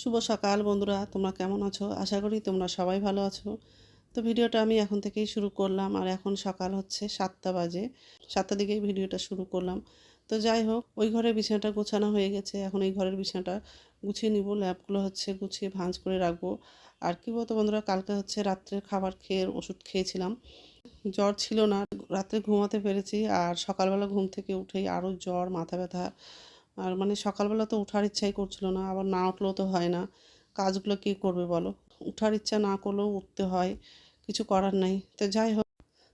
শুভ সকাল বন্ধুরা, তোমরা কেমন আছো? আশা করি তোমরা সবাই ভালো আছো। তো ভিডিওটা আমি এখন থেকেই শুরু করলাম, আর এখন সকাল হচ্ছে সাতটা বাজে। সাতটা দিকেই ভিডিওটা শুরু করলাম। তো যাই হোক, ওই ঘরের বিছানাটা গোছানো হয়ে গেছে। এখন এই ঘরের বিছানাটা গুছিয়ে নিব ল্যাপগুলো হচ্ছে গুছিয়ে ভাঁজ করে রাখব। আর কি বলতো বন্ধুরা, কালকে হচ্ছে রাত্রের খাবার খেয়ে ওষুধ খেয়েছিলাম। জ্বর ছিল না, রাত্রে ঘুমাতে পেরেছি। আর সকালবেলা ঘুম থেকে উঠেই আরও জ্বর, মাথা ব্যথা আর মানে সকালবেলা তো উঠার ইচ্ছাই করছিল না, আবার না উঠলেও তো হয় না। কাজগুলো কী করবে বলো? উঠার ইচ্ছা না করলেও উঠতে হয়, কিছু করার নাই। তো যাই হোক,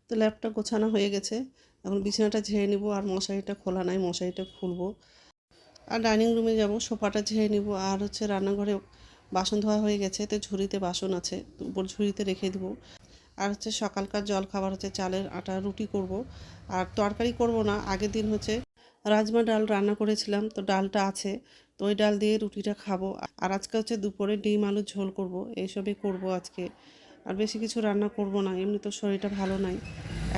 তো ল্যাপটা গোছানো হয়ে গেছে। এখন বিছানাটা ঝেড়ে নিব আর মশারিটা খোলা নাই, মশারিটা খুলবো। আর ডাইনিং রুমে যাব, সোফাটা ঝেড়ে নিব আর হচ্ছে রান্নাঘরে বাসন ধোয়া হয়ে গেছে, তো ঝুড়িতে বাসন আছে, উপর ঝুড়িতে রেখে দেবো। আর হচ্ছে সকালকার জল খাবার হচ্ছে চালের আটা রুটি করব। আর তরকারি করব না, আগের দিন হচ্ছে রাজমা ডাল রান্না করেছিলাম, তো ডালটা আছে, তো ওই ডাল দিয়ে রুটিটা খাব। আর আজকে হচ্ছে দুপুরে ডিম আলু ঝোল করব, এইসবই করব আজকে। আর বেশি কিছু রান্না করব না, এমনি তো শরীরটা ভালো নাই।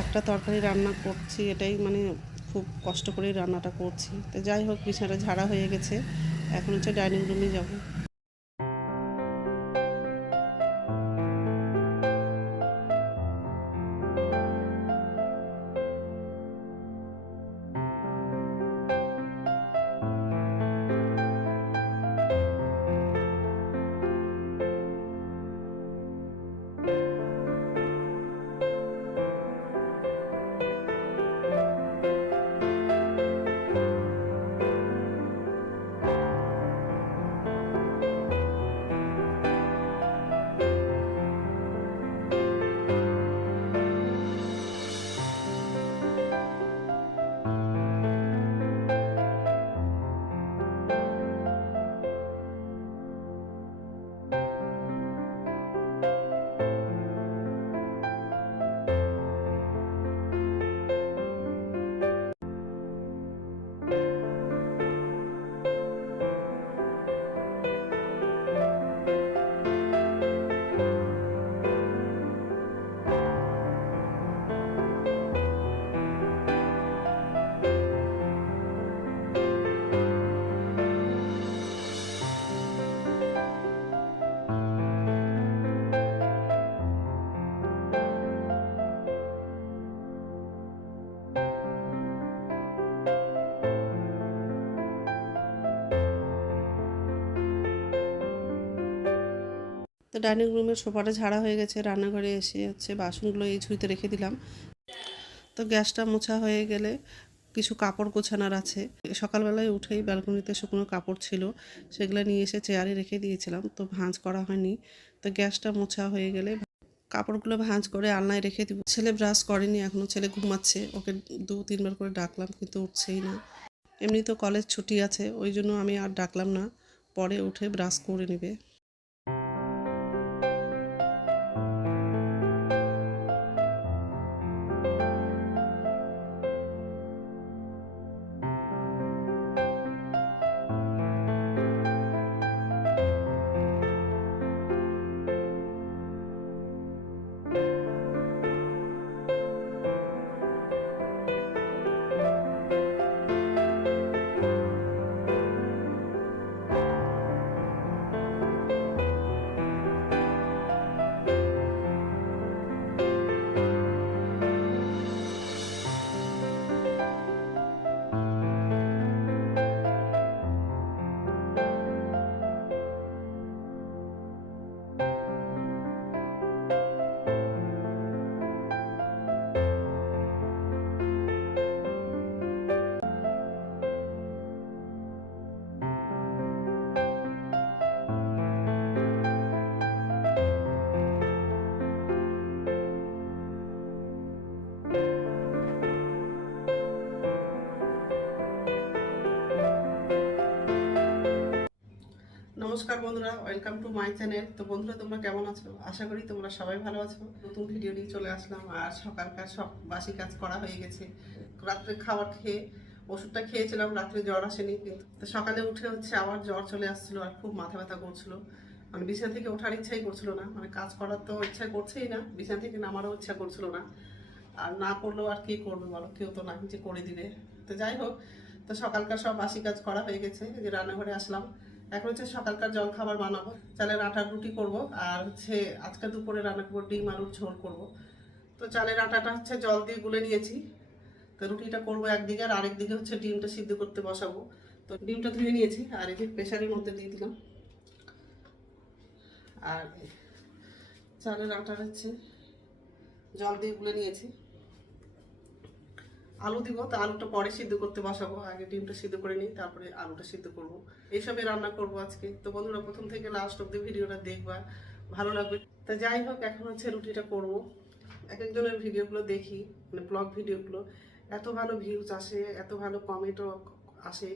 একটা তরকারি রান্না করছি, এটাই মানে খুব কষ্ট করেই রান্নাটা করছি। তো যাই হোক বিছানাটা ঝাড়া হয়ে গেছে, এখন হচ্ছে ডাইনিং রুমে যাব। তো ডাইনিং রুমের সোফাটা ঝাড়া হয়ে গেছে, রান্নাঘরে এসে হচ্ছে বাসনগুলো এই ঝুড়িতে রেখে দিলাম। তো গ্যাসটা মোছা হয়ে গেলে কিছু কাপড় গোছানোর আছে। সকালবেলায় উঠেই ব্যালকনিতে শুকনো কাপড় ছিল, সেগুলো নিয়ে এসে চেয়ারে রেখে দিয়েছিলাম, তো ভাঁজ করা হয়নি। তো গ্যাসটা মোছা হয়ে গেলে কাপড়গুলো ভাঁজ করে আলনায় রেখে দিব। ছেলে ব্রাশ করেনি এখনও ছেলে ঘুমাচ্ছে, ওকে দু, তিনবার করে ডাকলাম, কিন্তু উঠছেই না। এমনি তো কলেজ ছুটি আছে, ওই জন্য আমি আর ডাকলাম না, পরে উঠে ব্রাশ করে নেবে। নমস্কার বন্ধুরা ওয়েলকাম টু মাই চ্যানেল তো বন্ধুরা, তোমরা কেমন আছো? আশা করি তোমরা সবাই ভালো আছো। নতুন ভিডিও নিয়ে চলে আসলাম, আর সকালকার সব বাসি কাজ করা হয়ে গেছে। রাত্রে খাবার খেয়ে, ওষুধটা খেয়েছিলাম, রাত্রে জ্বর আসেনি, কিন্তু তো সকালে উঠে হচ্ছে আবার জ্বর চলে আসছিল, আর খুব মাথা ব্যথা করছিল। মানে বিছানা থেকে ওঠার ইচ্ছাই করছিল না। মানে কাজ করার তো ইচ্ছা করছেই না, বিছানা থেকে নামারও ইচ্ছা করছিল না। আর না করলেও আর কি করবে বলো? কেউ তো না যে করে দিবে। তো যাই হোক, তো সকালকার সব বাসি কাজ করা হয়ে গেছে যে রান্নাঘরে আসলাম। এখন হচ্ছে সকালকার জল খাবার বানাবো। চালের আটার রুটি করব, আর হচ্ছে আজকে দুপুরে রান্না করব ডিম আলুর ঝোল করব। তো চালের আটাটা হচ্ছে জল দিয়ে গুলে নিয়েছি। তো রুটিটা করব একদিকে, আর আরেক দিকে হচ্ছে ডিমটা সিদ্ধ করতে বসাবো। তো ডিমটা ধুয়ে নিয়েছি, আর যে প্রেশারের মধ্যে দিয়ে দিলাম। আর চালের আটার হচ্ছে জল দিয়ে গুলে নিয়েছি। আলু দিব, তো আলুটা পরে সিদ্ধ করতে বসাবো। আগে ডিমটা সিদ্ধ করে নিই, তারপরে আলুটা সিদ্ধ করব। এইসবই রান্না করব আজকে। তো বন্ধুরা, প্রথম থেকে লাস্ট অব্দি ভিডিওটা দেখবা, ভালো লাগবে। তা যাই হোক, এখন হচ্ছে রুটিটা করব। এক একজনের ভিডিওগুলো দেখি মানে ব্লগ ভিডিওগুলো। এত ভালো ভিউজ আসে, এত ভালো কমেন্টও আসে।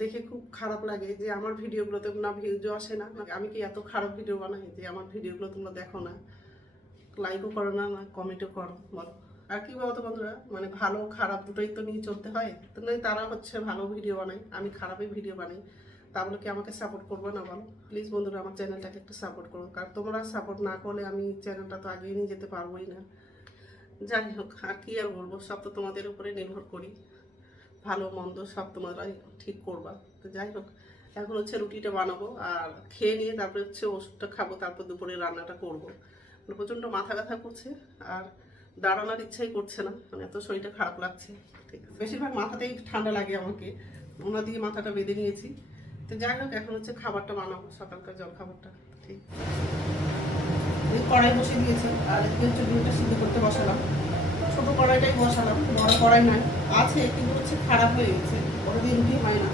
দেখে খুব খারাপ লাগে যে আমার ভিডিওগুলোতে না ভিউজও আসে না। আমি কি এত খারাপ ভিডিও বানাই যে আমার ভিডিওগুলো তোমরা দেখো না? লাইকও করো না না কমেন্টও করো। বলো। আর কি বলতো বন্ধুরা? মানে ভালো, খারাপ দুটোই তো নিয়ে চলতে হয়। তো নয় তারা হচ্ছে ভালো ভিডিও বানায়, আমি খারাপই ভিডিও বানাই। তা বলে কি আমাকে সাপোর্ট করব না বলো? প্লিজ বন্ধুরা, আমার চ্যানেলটাকে একটু সাপোর্ট করো। কারণ তোমরা সাপোর্ট না করলে আমি চ্যানেলটা তো আগেই নিয়ে যেতে পারবোই না। যাই হোক, আর কি আর বলব? সব তো তোমাদের উপরে নির্ভর করি। ভালো, মন্দ সব তোমরাই ঠিক করবা। তো যাই হোক, এখন হচ্ছে রুটিটা বানাবো আর খেয়ে নিয়ে তারপরে হচ্ছে ওষুধটা খাব, তারপর দুপুরে রান্নাটা করব। মানে প্রচণ্ড মাথা ব্যথা করছে। আর দাঁড়ানোর ইচ্ছাই করছে না। মানে এত শরীরটা খারাপ লাগছে। ঠিক আছে বেশিরভাগ মাথাতেই ঠান্ডা লাগে আমাকে। ওনা দিয়ে মাথাটা বেঁধে নিয়েছি। তো যাই হোক, এখন হচ্ছে খাবারটা বানাবো, সকালকার জল খাবারটা। ঠিক। কড়াই বসে দিয়েছে। আর এদিকে হচ্ছে ডিমটা সিদ্ধ করতে বসালাম। ছোটো কড়াইটাই বসালাম। বড় কড়াই নাই আছে, কিন্তু হচ্ছে খারাপ হয়ে গেছে। দিয়ে রুটি হয় না।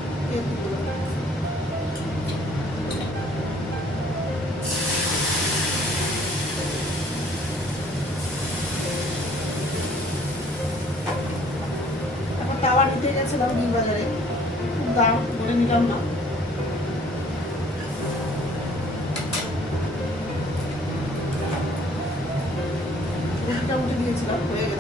টাওয়ার নিতে গেছিলাম বিল বাজারে। দাম বলে নিলাম না। উঠে দিয়েছিলাম হয়ে গেছে।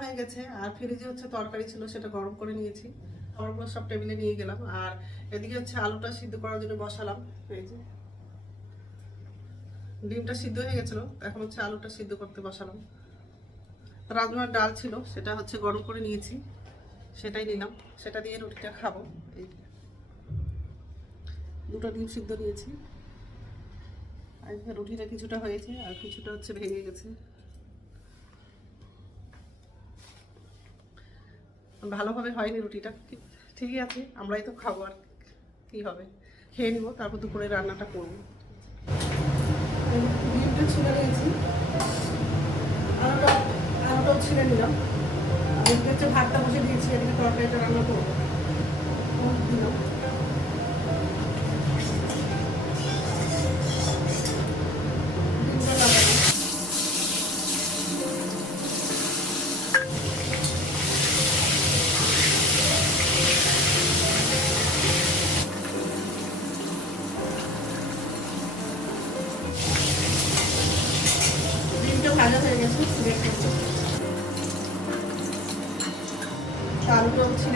হয়ে গেছে। আর ফ্রিজে হচ্ছে তরকারি ছিল সেটা গরম করে নিয়েছি। খাবারগুলো সব টেবিলে নিয়ে গেলাম। আর এদিকে হচ্ছে আলুটা সিদ্ধ করার জন্য বসালাম। এই যে। ডিমটা সিদ্ধ হয়ে গেছিল এখন হচ্ছে আলুটা সিদ্ধ করতে বসালাম। রাজমার ডাল ছিল, সেটা হচ্ছে গরম করে নিয়েছি। সেটাই নিলাম। সেটা দিয়ে রুটিটা খাব। এই দুটো ডিম সিদ্ধ নিয়েছি। আর রুটিটা কিছুটা হয়েছে, আর কিছুটা হচ্ছে ভেঙে গেছে। ভালোভাবে হয়নি রুটিটা। ঠিকই আছে, আমরাই তো খাব আর কি হবে। খেয়ে নিবো, তারপর দুপুরে রান্নাটা করব। ডিমটা ছিঁড়ে নিয়েছি আলুটা, আলুটাও ছিঁড়ে নিলাম। হচ্ছে ভাতটা বসে দিয়েছি, এদিকে তরকারিটা রান্না করব। দিলাম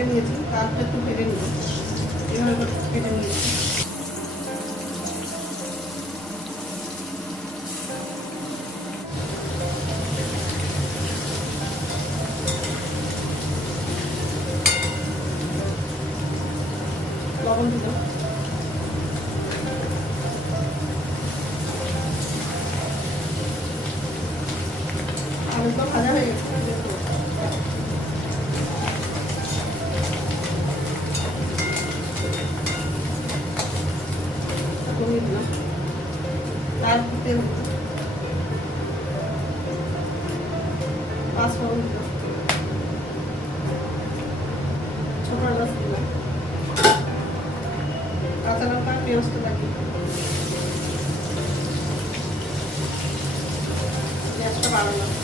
আলুটাও নিয়েছি আলুটা একটু ভেজে নিব এভাবে কেটে নিয়েছি। লবণ দিলাম। পেঁয়াজটা লাগিয়ে পেঁয়াজটা বাড়ালাম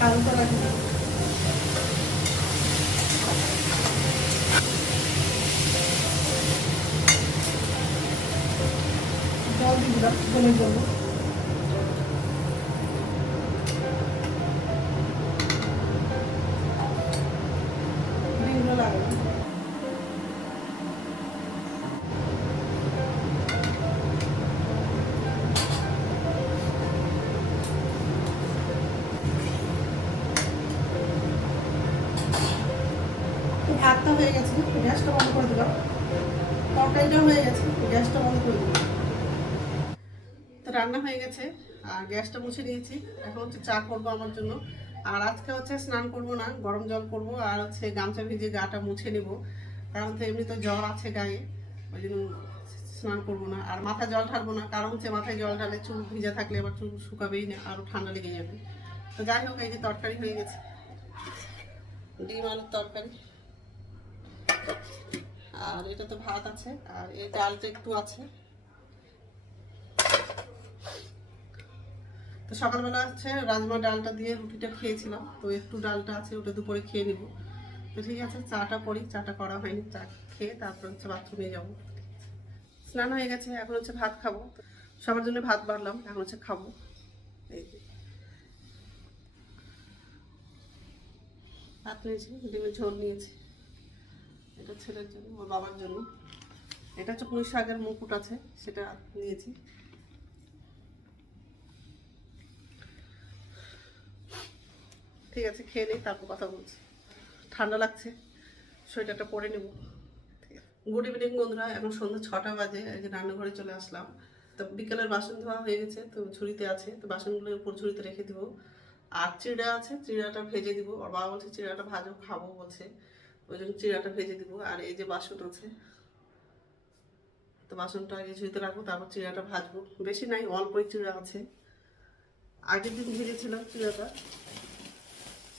জল দিয়ে দিলাম জলের জন্য ভাতটা হয়ে গেছে, গ্যাসটা বন্ধ করে দিলাম। তরকারিটা হয়ে গেছে, গ্যাসটা বন্ধ করে দিলাম। তো রান্না হয়ে গেছে, আর গ্যাসটা মুছে নিয়েছি। এখন হচ্ছে চা করব আমার জন্য। আর আজকে হচ্ছে স্নান করব না, গরম জল করব, আর হচ্ছে গামছা ভিজে গাটা মুছে নেব। কারণ তো এমনি তো জ্বর আছে গায়ে, ওই জন্য স্নান করব না। আর মাথায় জল ঢালবো না, কারণ হচ্ছে মাথায় জল ঢালে চুল ভিজা থাকলে আবার চুল শুকাবেই না আরও ঠান্ডা লেগে যাবে। তো যাই হোক, এই যে তরকারি হয়ে গেছে। ডিম আলুর তরকারি। আর এটা তো ভাত আছে, আর এই ডালটা একটু আছে। তো সকালবেলা হচ্ছে রাজমা ডালটা দিয়ে রুটিটা খেয়েছিলাম, তো একটু ডালটা আছে, ওটা দুপুরে খেয়ে নিব। তো ঠিক আছে, চাটা করি, চাটা করা হয়নি, চা খেয়ে তারপর হচ্ছে বাথরুমে যাব। স্নান হয়ে গেছে, এখন হচ্ছে ভাত খাব। সবার জন্য ভাত বাড়লাম, এখন হচ্ছে খাব। এই ভাত নিয়েছি, ডিমের ঝোল নিয়েছি। এটা ছেলের জন্য ওর বাবার জন্য। এটা হচ্ছে পুঁই শাকের মুকুট আছে, সেটা নিয়েছি। ঠিক আছে, খেয়ে নিই, তারপর কথা বলছি। ঠান্ডা লাগছে, সোয়েটারটা পরে নেব। গুড ইভিনিং বন্ধুরা। এখন সন্ধ্যা ছটা বাজে, এই যে রান্নাঘরে চলে আসলাম। তো বিকেলের বাসন ধোয়া হয়ে গেছে, তো ঝুড়িতে আছে, তো বাসনগুলো উপর ঝুড়িতে রেখে দিব। আর চিড়া আছে, চিড়াটা ভেজে দিব। আর বাবা বলছে, চিড়াটা ভাজো, খাব, বলছে। ওই জন্য চিড়াটা ভেজে দিব। আর এই যে বাসন আছে, তো বাসনটা আগে ঝুড়িতে রাখব, তারপর চিড়াটা ভাজবো। বেশি নাই, অল্পই চিড়া আছে। আগের দিন ভেজেছিলাম চিড়াটা,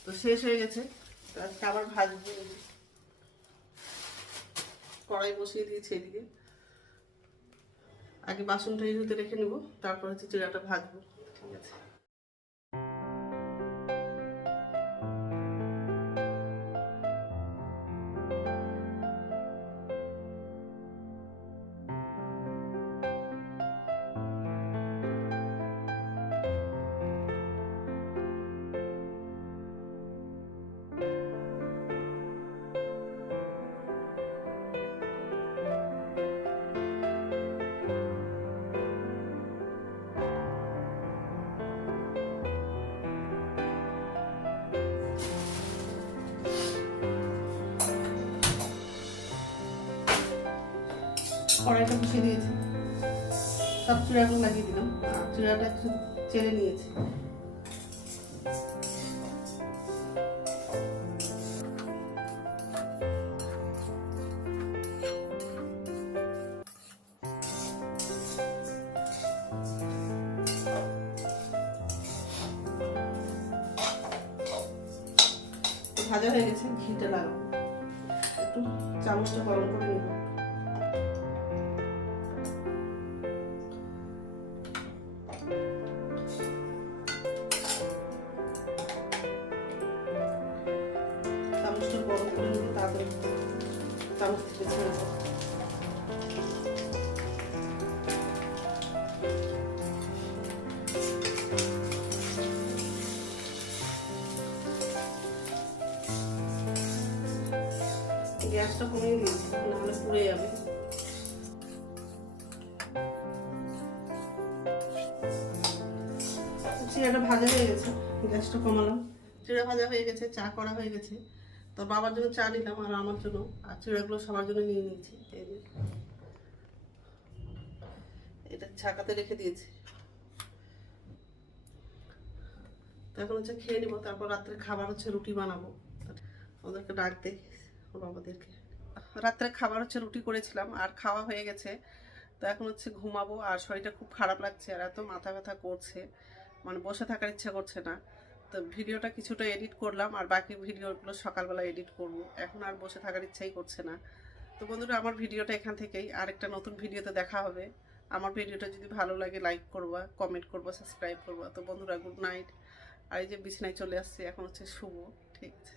তো শেষ হয়ে গেছে। আজকে আবার ভাজবো কড়াই বসিয়ে দিয়েছি এদিকে। আগে বাসনটা এই ঝুড়িতে রেখে নেব, তারপর হচ্ছে চিড়াটা ভাজবো। ঠিক আছে। কড়াইটা বসিয়ে দিয়েছি। সব চূড়াগুলো লাগিয়ে দিলাম। আর চূড়াটা একটু চেড়ে নিয়েছি। ভাজা হয়ে গেছে, ঘিটা লাগাবো। একটু চামচটা গরম করে নেব গ্যাসটা কমিয়ে দিয়েছি, নাহলে পুড়ে যাবে। চিড়াটা ভাজা হয়ে গেছে, গ্যাসটা কমালাম। চিড়া ভাজা হয়ে গেছে, চা করা হয়ে গেছে। তো বাবার জন্য চা নিলাম আর আমার জন্য, আর চিড়াগুলো সবার জন্য নিয়ে নিয়েছি। এই যে, এটা ছাকাতে রেখে দিয়েছি। তো এখন হচ্ছে খেয়ে নিবো, তারপর রাত্রে খাবার হচ্ছে রুটি বানাবো। ওদেরকে ডাক দেই ওর বাবাদেরকে। রাত্রে খাবার হচ্ছে রুটি করেছিলাম, আর খাওয়া হয়ে গেছে। তো এখন হচ্ছে ঘুমাবো, আর শরীরটা খুব খারাপ লাগছে, আর এত মাথা ব্যথা করছে। মানে বসে থাকার ইচ্ছা করছে না। তো ভিডিওটা কিছুটা এডিট করলাম, আর বাকি ভিডিওগুলো সকালবেলা এডিট করব। এখন আর বসে থাকার ইচ্ছাই করছে না। তো বন্ধুরা, আমার ভিডিওটা এখান থেকেই। আরেকটা নতুন ভিডিওতে দেখা হবে। আমার ভিডিওটা যদি ভালো লাগে লাইক করবা কমেন্ট করবা সাবস্ক্রাইব করবা। তো বন্ধুরা গুড নাইট আর এই যে বিছানায় চলে আসছে, এখন হচ্ছে শুভ ঠিক আছে।